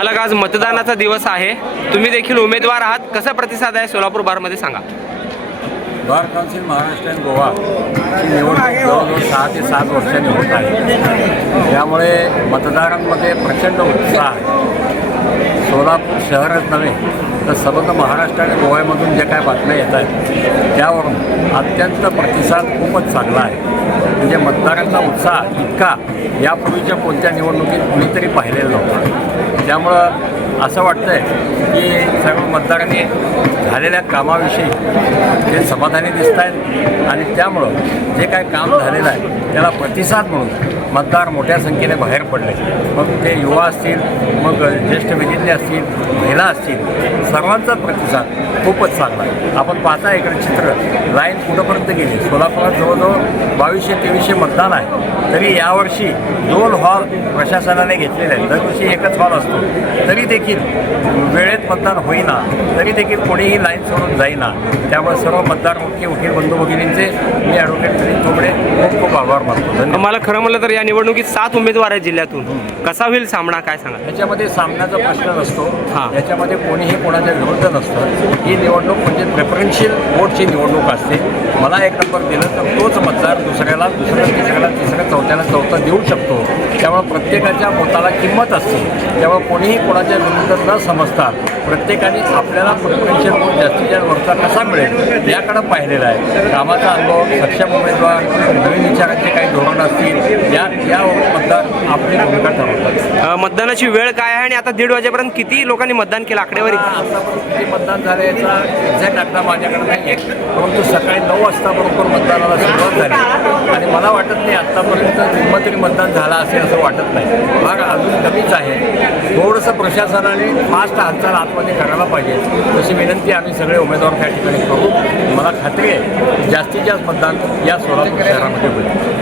मालक, आज मतदानाचा दिवस आहे, तुम्ही देखील उमेदवार आहात, कसा प्रतिसाद आहे सोलापूर बारमध्ये सांगा. बार काउन्सिल महाराष्ट्र आणि गोवा ची निवडणूक जवळजवळ 6 ते 7 वर्षांनी होत आहे. त्यामुळे मतदारांमध्ये प्रचंड उत्साह आहे. सोलापूर शहरच नव्हे तर समग्र महाराष्ट्र आणि गोव्यामधून जे काय बातम्या येत आहेत त्यावरून अत्यंत प्रतिसाद खूपच चांगला आहे. म्हणजे मतदारांचा उत्साह इतका यापूर्वीच्या कोणत्या निवडणुकीत कुणीतरी पाहिलेला नव्हता. त्यामुळं असं वाटतं आहे की सर्व मतदारांनी झालेल्या कामाविषयी ते समाधानी दिसत आहेत आणि त्यामुळं जे काय काम झालेलं आहे त्याला प्रतिसाद म्हणून मतदार मोठ्या संख्येने बाहेर पडले. मग ते युवा असतील, मग ज्येष्ठ विधिज्ञ असतील, महिला असतील, सर्वांचा प्रतिसाद खूपच चांगला आहे. आपण पाहता इकडे चित्र लाईन कुठंपर्यंत गेली. सोलापुरात जवळजवळ 2200-2300 मतदान आहे. तरी यावर्षी 2 हॉल प्रशासनाने घेतलेले आहेत. दरवर्षी एकच हॉल असतो, तरी देखील वेळेत मतदान होईना, तरी देखील कोणीही लाईन सोडून जाईना. त्यामुळे सर्व मतदार मुख्य वकील बंधू भगिनींचे मी ॲडव्होकेट मिलिंद चोपडे खूप खूप आभार मानतो. मला खरं म्हणलं तर या निवडणुकीत 7 उमेदवार आहेत जिल्ह्यातून, कसा होईल सामना काय सांगा. याच्यामध्ये सामन्याचा प्रश्न नसतो. हां. याच्यामध्ये कोणीही कोणाच्या विरुद्ध नसतं. ही निवडणूक म्हणजे प्रेफरन्शियल वोटची निवडणूक असते. मला 1 नंबर दिलं तर तोच मतदार दुसऱ्याला, तिसऱ्याला, चौथ्याला चौथा देऊ शकतो. त्यामुळे प्रत्येकाच्या मताला किंमत असते. त्यामुळे कोणीही कोणाच्या विरुद्ध न समजता प्रत्येकाने आपल्याला प्रेफरन्शियल वोट जास्तीत जास्त वरचा कसा मिळेल याकडे पाहिलेला आहे. कामाचा अनुभव, सक्षम उमेदवार, नवीन विचारांचे काही धोरण असतील यावरून मतदार आपली भूमिका ठरवतात. मतदानाची वेळ काय आहे आणि आता 1:30 वाजेपर्यंत किती लोकांनी मतदान केलं आकडेवारी. किती मतदान झालं याचा एक्झॅक्ट आकडा माझ्याकडे नाही आहे, परंतु सकाळी 9 वाजता बरोबर मतदानाला सुरुवात झाली आणि मला वाटत नाही आत्तापर्यंत निम्मं तरी मतदान झालं असेल असं वाटत नाही. भाग अजून कमीच आहे. थोडंसं प्रशासनाने फास्ट हालचाल आतमध्ये करायला पाहिजे, तशी विनंती आम्ही सगळे उमेदवार त्या ठिकाणी करू. मला खात्री आहे जास्तीत जास्त मतदान या सोलापूर शहरामध्ये होईल.